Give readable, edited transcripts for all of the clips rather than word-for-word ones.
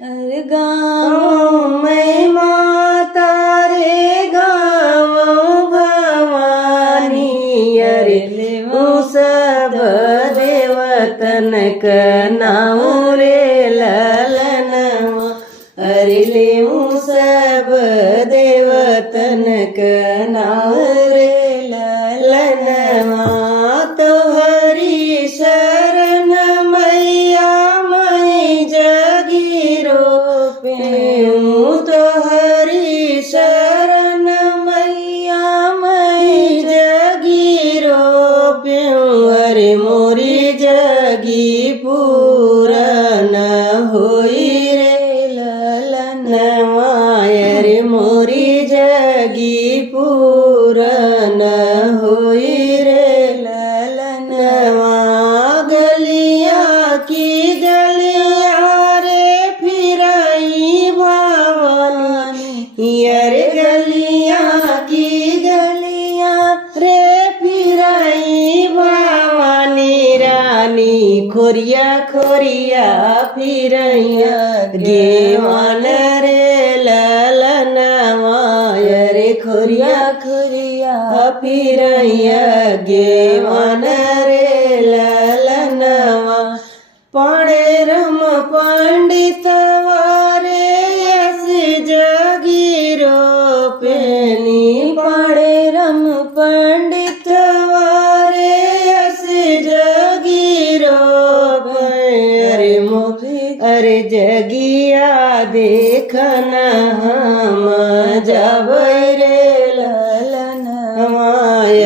अरे गाँव में माता रे गाँव भवानी, अरे लेवो सब देवतन का नाम रे ललनवा, अरे लेवो सब देवतन का नाम रे ललनवा। तोहरी शरण मैया मैं जगीरो पेऊँ, तोहरी शरण मैया मैं जगीरो पेऊँ, अरे मोरी जगी पूरन होई रे ललनवा, अरे मोरी जगी पूरन होई रे ललनवा। गलिया की गलिया रे फिराई भवानी, अरे गलिया की गलिया रे फिराई भवानी, रानी खोरिया खोरिया फिरैया गेवान रे ललनवा, अरे खोरिया खोरिया फिरैया गेवान रे ललनवा। पढ़े रम पंडित वारे यस जगीरो पेनी, पढ़े रम पंडित वारे यस जगीरो पे, अरे मोरी अरे जगिया देखना हम जाबै रे ललनवा,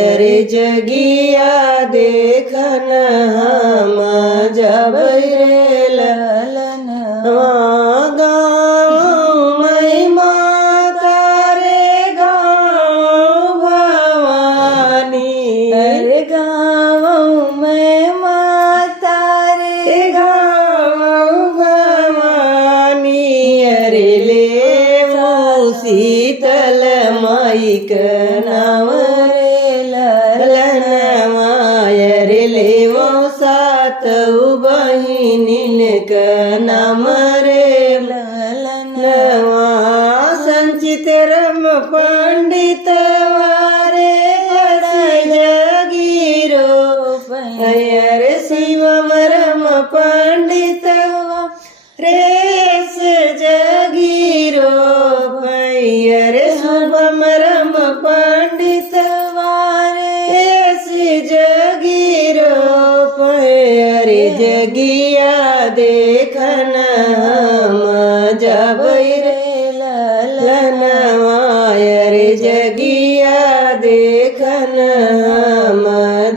अरे जगिया देखना हम जाबै रे ललनवा। गाँव में माता रे गाँव भवानी, अरे गाँव में माता रे गाँव भवानी, अरे लेवो शीतल माई का नाम रे ललनवा, अरे लेवो सात बहिनीन का नाम रे ललनवा। संचित रम पंडित वारे जगीरो अरे शिवम रम पंडित रेस जगीरो अरे शुभम रम पंडित वारेस जगीरो, अरे जगिया देखना हम जाबै रे ललनवा, अरे जगिया देखना हम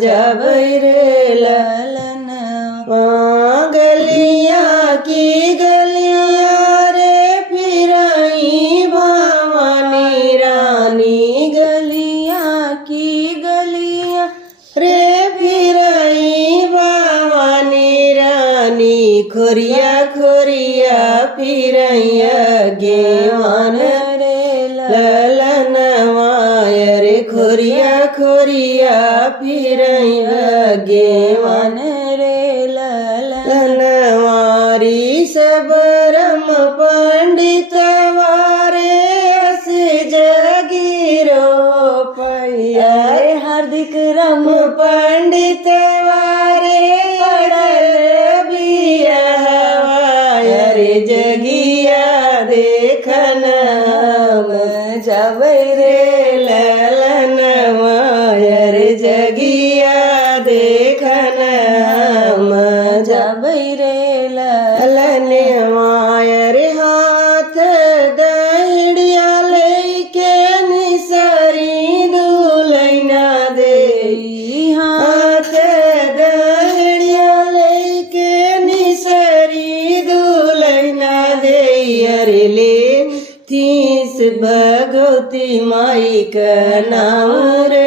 जाबै रे ललनवा। गलिया की गलिया रे फिराई भवानी, रानी गलिया की गलिया रे फिराई भवानी, रानी खोरिया खोरिया फिरैया गेवान रे ललनवा, अरे खोरिया खोरिया फिरैया गेवान रे ललनवा। सबरम पंडित वारे अस जगीरो पैया, हार्दिक रम पंडित वारे पड़ल बिया, अरे जगिया देखना हम जाबै रे ललनवा, अरे जगिया देखना हम जाबै रे ललनवा। अरे हाथ दहिड़िया लेके निसरी दुलैना दे, हाथ दहिड़िया लेके निसरी दुलैना दे, अरे ले तीस भगवती माई का नाम रे